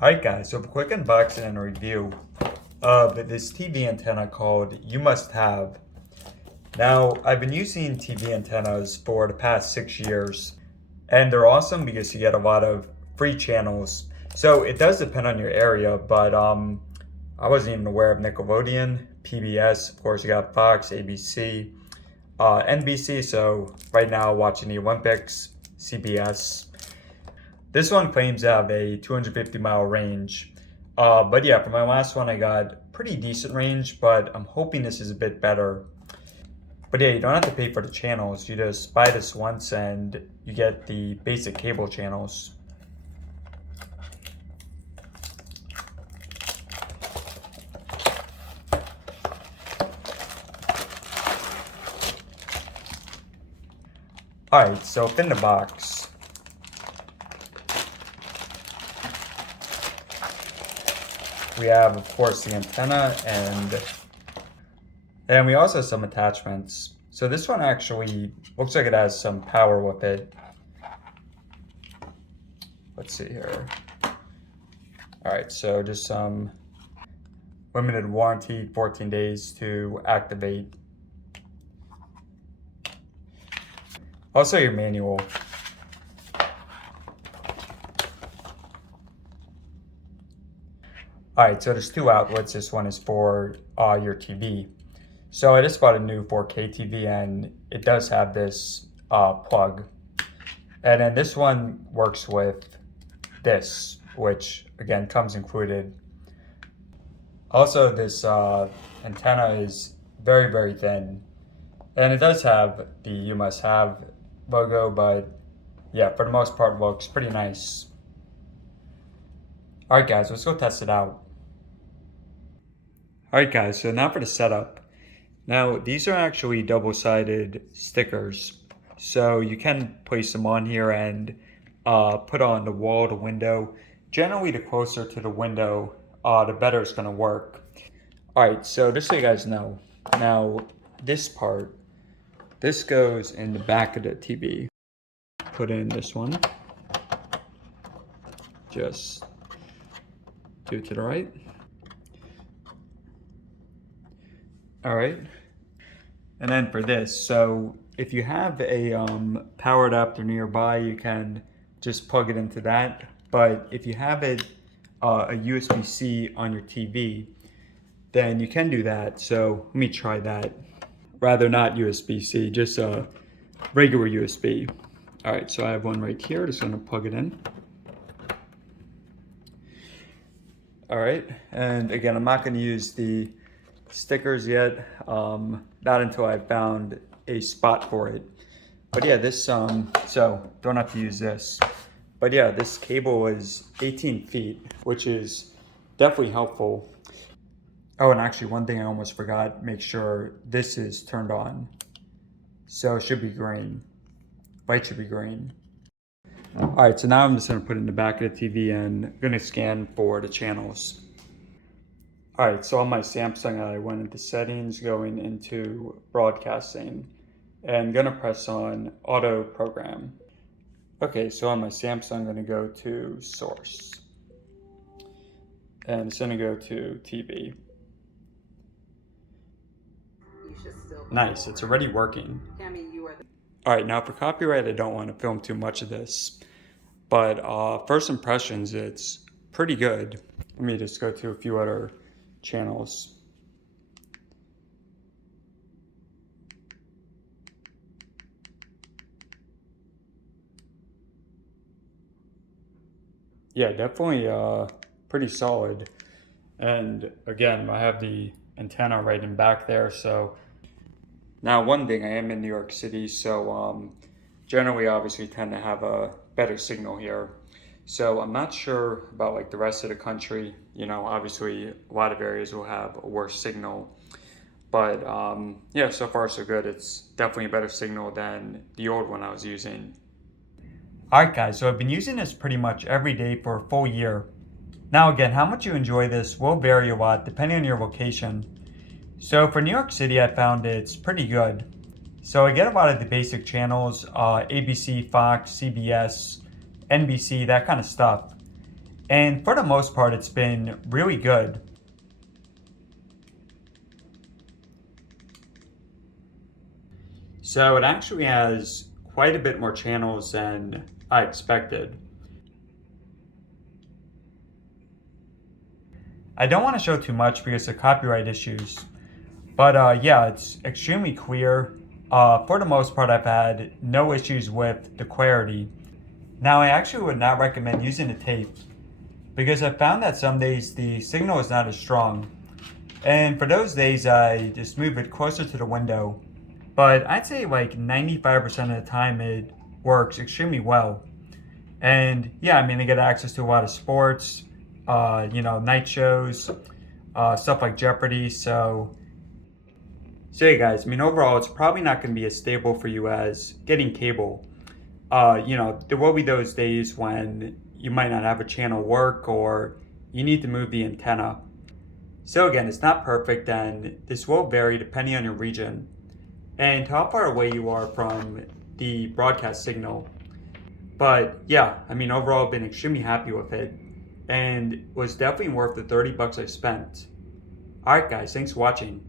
Alright guys, so a quick unboxing and review of this TV antenna called You Must Have. Now, I've been using TV antennas for the past 6 years, and they're awesome because you get a lot of free channels. So it does depend on your area, but I wasn't even aware of Nickelodeon, PBS, of course you got Fox, ABC, NBC, so right now watching the Olympics, CBS. This one claims to have a 250-mile range. But yeah, for my last one, I got pretty decent range, but I'm hoping this is a bit better. But yeah, you don't have to pay for the channels. You just buy this once and you get the basic cable channels. Alright, so in the box, we have, of course, the antenna and we also have some attachments. So this one actually looks like it has some power with it. Let's see here. All right, so just some limited warranty, 14 days to activate. Also your manual. Alright, so there's two outlets. This one is for your TV. So I just bought a new 4K TV and it does have this plug. And then this one works with this, which again comes included. Also, this antenna is very, very thin. And it does have the You Must Have logo, but yeah, for the most part looks pretty nice. Alright guys, let's go test it out. Alright guys, so now for the setup. Now these are actually double-sided stickers. So you can place them on here and put on the wall, the window. Generally the closer to the window, the better it's gonna work. Alright, so just so you guys know, now this part, this goes in the back of the TV. Put in this one. Just do it to the right. All right. And then for this, so if you have a power adapter nearby, you can just plug it into that. But if you have it, a USB-C on your TV, then you can do that. So let me try that. Rather not USB-C, just a regular USB. All right, so I have one right here. Just gonna plug it in. All right, and again, I'm not gonna use the stickers yet, not until I found a spot for it. But yeah, this, so don't have to use this. But yeah, this cable is 18 feet, which is definitely helpful. Oh, and actually one thing I almost forgot, make sure this is turned on. So it should be green. Light should be green. All right, so now I'm just gonna put it in the back of the TV and gonna scan for the channels. All right, so on my Samsung, I went into settings, going into broadcasting, and gonna press on auto program. Okay, so on my Samsung, I'm gonna go to source. And it's gonna go to TV. Nice, it's already working. All right, now for copyright, I don't want to film too much of this, but first impressions, it's pretty good. Let me just go to a few other channels. Yeah, definitely pretty solid. And again, I have the antenna right in back there, so now one thing, I am in New York City, so generally obviously tend to have a better signal here. So I'm not sure about like the rest of the country. You know, obviously a lot of areas will have a worse signal, but yeah, so far so good. It's definitely a better signal than the old one I was using. All right guys, so I've been using this pretty much every day for a full year. Now again, how much you enjoy this will vary a lot depending on your location. So for New York City, I found it's pretty good. So I get a lot of the basic channels, ABC, Fox, CBS, NBC, that kind of stuff. And for the most part, it's been really good. So it actually has quite a bit more channels than I expected. I don't want to show too much because of copyright issues, but yeah, it's extremely clear. For the most part, I've had no issues with the clarity. Now, I actually would not recommend using the tape because I found that some days the signal is not as strong. And for those days, I just move it closer to the window. But I'd say like 95% of the time it works extremely well. And yeah, I mean, I get access to a lot of sports, night shows, stuff like Jeopardy. So yeah, guys, I mean, overall, it's probably not going to be as stable for you as getting cable. There will be those days when you might not have a channel work or you need to move the antenna. So again, it's not perfect and this will vary depending on your region and how far away you are from the broadcast signal. But yeah, I mean, overall, I've been extremely happy with it and was definitely worth the $30 I spent. Alright guys, thanks for watching.